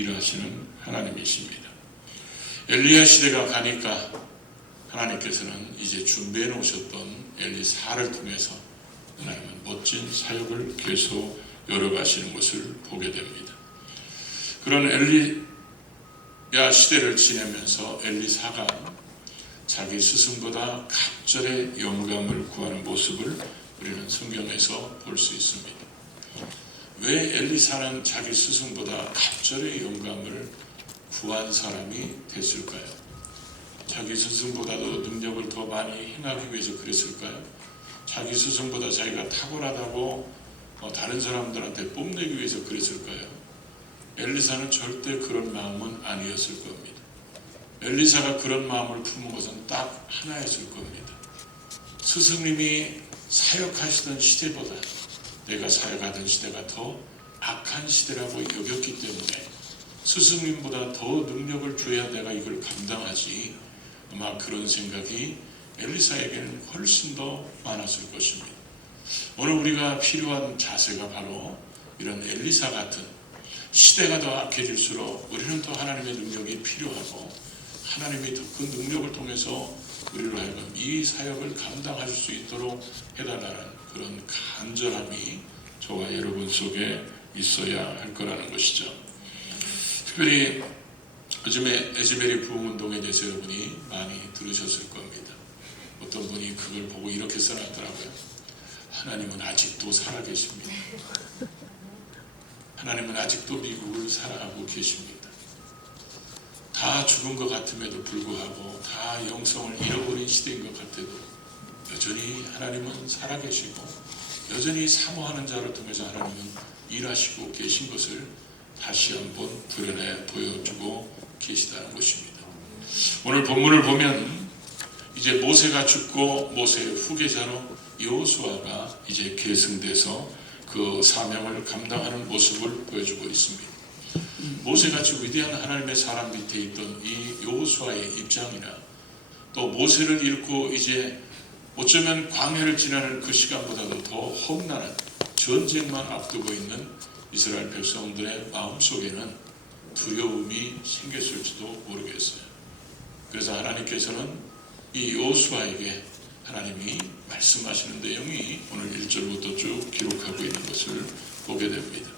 일하시는 하나님이십니다. 엘리야 시대가 가니까 하나님께서는 이제 준비해 놓으셨던 엘리사를 통해서 하나님은 멋진 사역을 계속 열어가시는 것을 보게 됩니다. 그런 엘리야 시대를 지내면서 엘리사가 자기 스승보다 갑절의 영감을 구하는 모습을 우리는 성경에서 볼 수 있습니다. 왜 엘리사는 자기 스승보다 갑절의 영감을 구한 사람이 됐을까요? 자기 스승보다도 능력을 더 많이 행하기 위해서 그랬을까요? 자기 스승보다 자기가 탁월하다고 어, 다른 사람들한테 뽐내기 위해서 그랬을까요? 엘리사는 절대 그런 마음은 아니었을 겁니다. 엘리사가 그런 마음을 품은 것은 딱 하나였을 겁니다. 스승님이 사역하시던 시대보다 내가 사역하던 시대가 더 악한 시대라고 여겼기 때문에 스승님보다 더 능력을 줘야 내가 이걸 감당하지 아마 그런 생각이 엘리사에게는 훨씬 더 많았을 것입니다. 오늘 우리가 필요한 자세가 바로 이런 엘리사 같은 시대가 더 악해질수록 우리는 더 하나님의 능력이 필요하고 하나님이 더그 능력을 통해서 우리로 하여금 이 사역을 감당하실 수 있도록 해달라는 그런 간절함이 저와 여러분 속에 있어야 할 거라는 것이죠. 특별히 요즘에 에즈베리 부흥운동에 대해서 여러분이 많이 들으셨을 겁니다. 어떤 분이 그걸 보고 이렇게 써놨더라고요. 하나님은 아직도 살아계십니다. 하나님은 아직도 미국을 살아가고 계십니다. 다 죽은 것 같음에도 불구하고 다 영성을 잃어버린 시대인 것 같아도 여전히 하나님은 살아계시고 여전히 사모하는 자를 통해서 하나님은 일하시고 계신 것을 다시 한번 드러내 보여주고 계시다는 것입니다. 오늘 본문을 보면 이제 모세가 죽고 모세의 후계자로 여호수아가 이제 계승돼서 그 사명을 감당하는 모습을 보여주고 있습니다. 모세같이 위대한 하나님의 사람 밑에 있던 이 여호수아의 입장이나 또 모세를 잃고 이제 어쩌면 광해를 지나는 그 시간보다도 더 험난한 전쟁만 앞두고 있는 이스라엘 백성들의 마음속에는 두려움이 생겼을지도 모르겠어요. 그래서 하나님께서는 이 여호수아에게 하나님이 말씀하시는 내용이 오늘 1절부터 쭉 기록하고 있는 것을 보게 됩니다.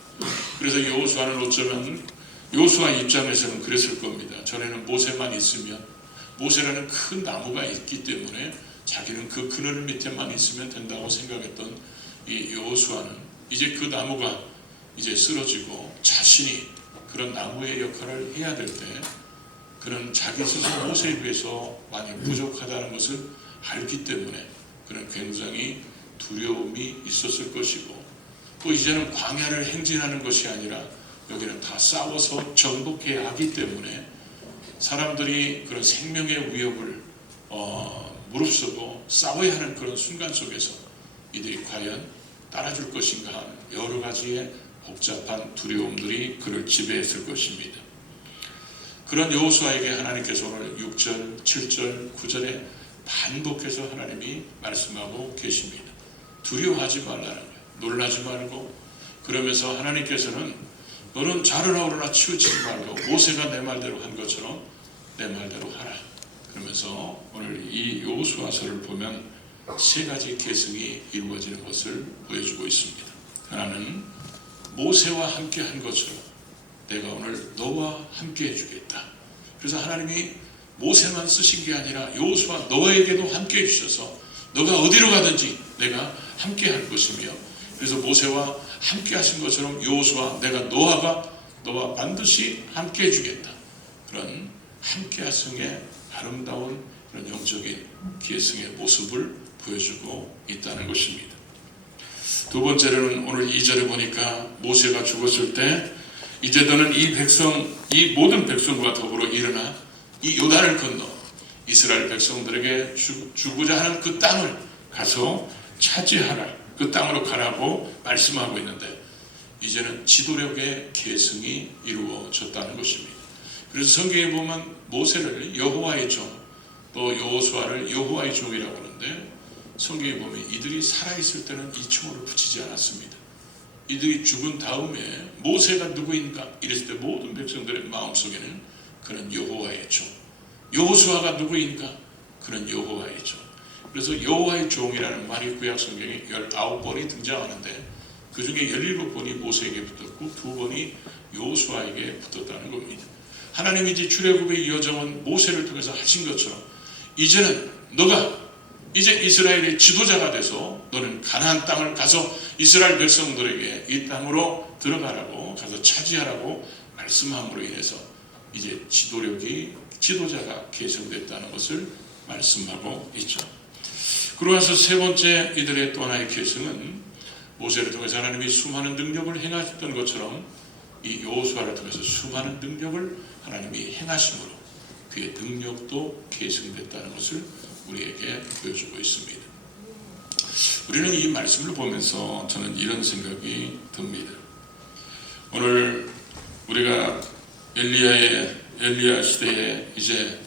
그래서 여호수아는 어쩌면 여호수아 입장에서는 그랬을 겁니다. 전에는 모세만 있으면 모세라는 큰 나무가 있기 때문에 자기는 그 그늘 밑에만 있으면 된다고 생각했던 이 여호수아는 이제 그 나무가 이제 쓰러지고 자신이 그런 나무의 역할을 해야 될 때 그는 자기 스스로 모세에 비해서 많이 부족하다는 것을 알기 때문에 그는 굉장히 두려움이 있었을 것이고 또 이제는 광야를 행진하는 것이 아니라 여기는 다 싸워서 정복해야 하기 때문에 사람들이 그런 생명의 위협을 어, 무릅쓰고 싸워야 하는 그런 순간 속에서 이들이 과연 따라줄 것인가 하는 여러 가지의 복잡한 두려움들이 그를 지배했을 것입니다. 그런 여호수아에게 하나님께서 오늘 6절, 7절, 9절에 반복해서 하나님이 말씀하고 계십니다. 두려워하지 말라는 거예요. 놀라지 말고 그러면서 하나님께서는 너는 자르라 오르나 치우치지 말고 모세가 내 말대로 한 것처럼 내 말대로 하라. 그러면서 오늘 이 여호수아서를 보면 세 가지 계승이 이루어지는 것을 보여주고 있습니다. 하나는 모세와 함께 한 것처럼 내가 오늘 너와 함께 해주겠다. 그래서 하나님이 모세만 쓰신 게 아니라 여호수아 너에게도 함께 해주셔서 너가 어디로 가든지 내가 함께 할 것이며 그래서 모세와 함께 하신 것처럼 여호수아 내가 너와 너와 반드시 함께 해주겠다. 그런 함께 하성의 아름다운 그런 영적인 계승의 모습을 보여주고 있다는 것입니다. 두 번째로는 오늘 2절에 보니까 모세가 죽었을 때 이제 너는 이 백성 이 모든 백성과 더불어 일어나 이 요단을 건너 이스라엘 백성들에게 주, 주고자 하는 그 땅을 가서 차지하라 그 땅으로 가라고 말씀하고 있는데 이제는 지도력의 계승이 이루어졌다는 것입니다. 그래서 성경에 보면 모세를 여호와의 종, 또 여호수아를 여호와의 종이라고 하는데 성경에 보면 이들이 살아 있을 때는 이 칭호를 붙이지 않았습니다. 이들이 죽은 다음에 모세가 누구인가 이랬을 때 모든 백성들의 마음속에는 그는 여호와의 종 여호수아가 누구인가 그는 여호와의 종 그래서 여호와의 종이라는 말이 구약 성경에 19번이 등장하는데 그 중에 17번이 모세에게 붙었고 두 번이 여호수아에게 붙었다는 겁니다. 하나님이 이제 출애굽의 여정은 모세를 통해서 하신 것처럼 이제는 너가 이제 이스라엘의 지도자가 돼서 너는 가나안 땅을 가서 이스라엘 백성들에게 이 땅으로 들어가라고 가서 차지하라고 말씀함으로 인해서 이제 지도력이 지도자가 계승됐다는 것을 말씀하고 있죠. 그러고 나서 세 번째 이들의 또 하나의 계승은 모세를 통해서 하나님이 수많은 능력을 행하셨던 것처럼 이 여호수아를 통해서 수많은 능력을 하나님이 행하심으로 그의 능력도 계승됐다는 것을 우리에게 보여주고 있습니다. 우리는 이 말씀을 보면서 저는 이런 생각이 듭니다. 오늘 우리가 엘리야의 엘리야 시대에 이제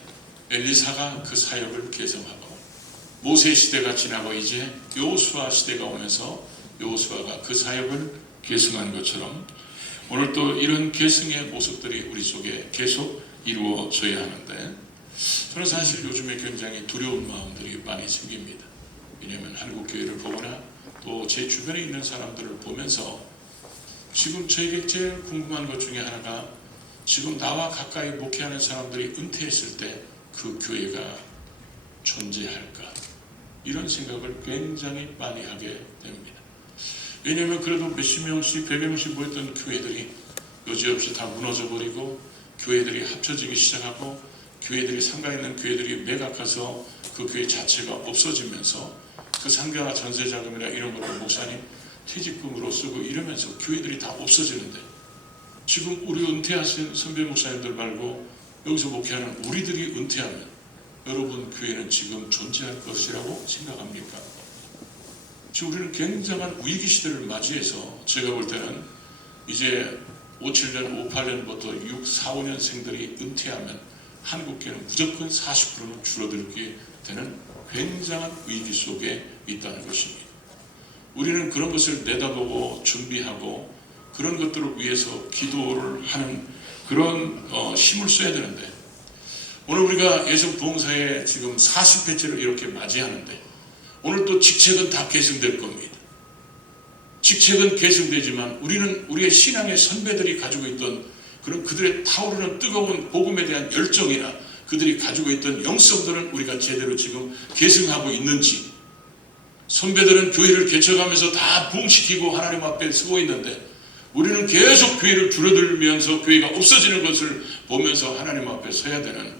엘리사가 그 사역을 계승하고 모세 시대가 지나고 이제 여호수아 시대가 오면서 여호수아가 그 사역을 계승한 것처럼 오늘 또 이런 계승의 모습들이 우리 속에 계속 이루어져야 하는데 저는 사실 요즘에 굉장히 두려운 마음들이 많이 생깁니다. 왜냐하면 한국 교회를 보거나 또 제 주변에 있는 사람들을 보면서 지금 저에게 제일 궁금한 것 중에 하나가 지금 나와 가까이 목회하는 사람들이 은퇴했을 때 그 교회가 존재할까 이런 생각을 굉장히 많이 하게 됩니다. 왜냐하면 그래도 몇십 명씩 백여 명씩 모였던 교회들이 여지없이 다 무너져 버리고 교회들이 합쳐지기 시작하고 교회들이 상가 있는 교회들이 매각해서 그 교회 자체가 없어지면서 그 상가 전세 자금이나 이런 거를 목사님 퇴직금으로 쓰고 이러면서 교회들이 다 없어지는데 지금 우리 은퇴하신 선배 목사님들 말고 여기서 목회하는 우리들이 은퇴하면 여러분 교회는 지금 존재할 것이라고 생각합니까? 지금 우리는 굉장한 위기 시대를 맞이해서 제가 볼 때는 이제 57년, 58년부터 6, 4, 5년생들이 은퇴하면 한국계는 무조건 40%는 줄어들게 되는 굉장한 위기 속에 있다는 것입니다. 우리는 그런 것을 내다보고 준비하고 그런 것들을 위해서 기도를 하는 그런 어, 힘을 써야 되는데 오늘 우리가 예수 부흥사에 지금 40회째를 이렇게 맞이하는데 오늘 또 직책은 다 계승될 겁니다. 직책은 계승되지만 우리는 우리의 신앙의 선배들이 가지고 있던 그런 그들의 타오르는 뜨거운 복음에 대한 열정이나 그들이 가지고 있던 영성들은 우리가 제대로 지금 계승하고 있는지 선배들은 교회를 개척하면서 다 부흥시키고 하나님 앞에 서고 있는데 우리는 계속 교회를 줄어들면서 교회가 없어지는 것을 보면서 하나님 앞에 서야 되는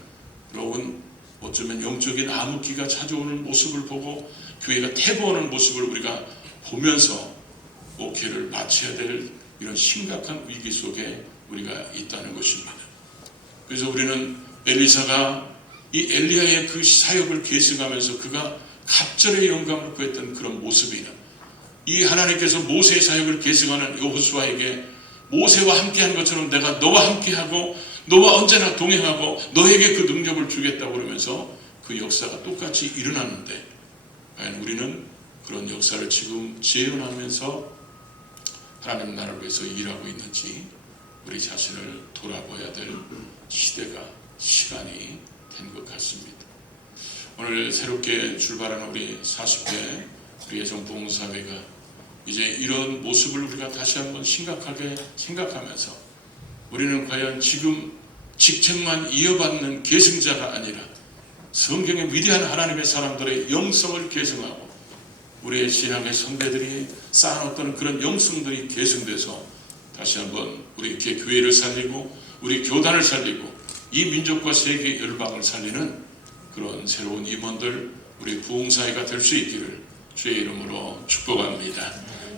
여러분 어쩌면 영적인 암흑기가 찾아오는 모습을 보고 교회가 태보하는 모습을 우리가 보면서 목회를 마쳐야 될 이런 심각한 위기 속에 우리가 있다는 것입니다. 그래서 우리는 엘리사가 이 엘리야의 그 사역을 계승하면서 그가 갑절의 영감을 구했던 그런 모습이나 이 하나님께서 모세의 사역을 계승하는 여호수아에게 모세와 함께한 것처럼 내가 너와 함께하고 너와 언제나 동행하고 너에게 그 능력을 주겠다고 그러면서 그 역사가 똑같이 일어났는데 우리는 그런 역사를 지금 재현하면서 하나님 나라를 위해서 일하고 있는지 우리 자신을 돌아봐야 될 시대가 시간이 된 것 같습니다. 오늘 새롭게 출발하는 우리 40대 우리 예성봉사회가 이제 이런 모습을 우리가 다시 한번 심각하게 생각하면서 우리는 과연 지금 직책만 이어받는 계승자가 아니라 성경의 위대한 하나님의 사람들의 영성을 계승하고 우리의 신앙의 선배들이 쌓아놓던 그런 영성들이 계승돼서 다시 한번 우리 개- 교회를 살리고 우리 교단을 살리고 이 민족과 세계 열방을 살리는 그런 새로운 임원들 우리 부흥사회가 될 수 있기를 주의 이름으로 축복합니다.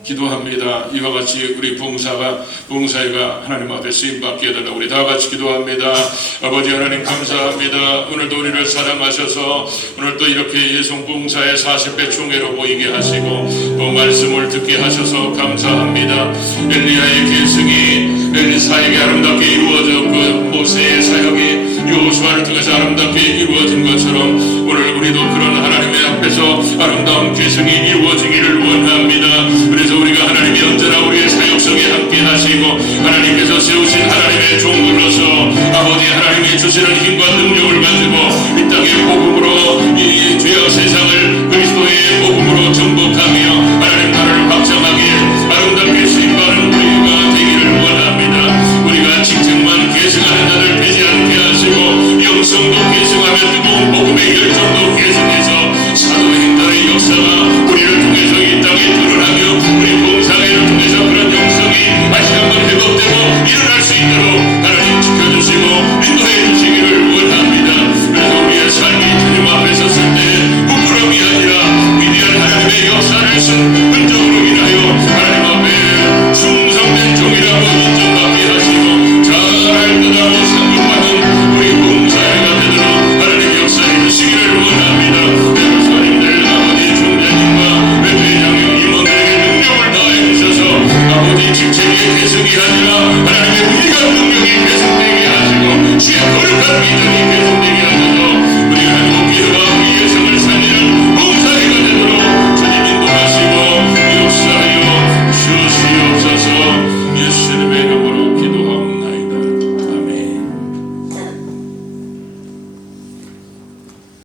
기도합니다. 이와 같이 우리 부흥사가 부흥사회가 하나님 앞에 쓰임 받게 해달라고 우리 다 같이 기도합니다. 아버지 하나님 감사합니다. 오늘도 우리를 사랑하셔서 오늘 또 이렇게 예송 부흥사의 40배 총회로 모이게 하시고 또 말씀을 듣게 하셔서 감사합니다. 엘리야의 계승이 엘리사에게 아름답게 이루어졌고 모세의 사역이 요수아를 통해서 아름답게 이루어진 것처럼 오늘 우리도 그런 하나님의 앞에서 아름다운 계승이 이루어지기를 원합니다. 성도 계속하며 뜨거운 복음의 열정도 계속해서 사도행전의 역사가 우리를 통해서 이 땅에 드러나며 우리 봉사회를 통해서 그런 영성이 다시 한번 회복되고 일어날 수 있도록 하나님 지켜주시고 인도해 주시기를 원합니다. 그래서 우리의 삶이 주님 앞에 섰을 때 부끄러움이 아니라 위대한 하나님의 역사를 쓴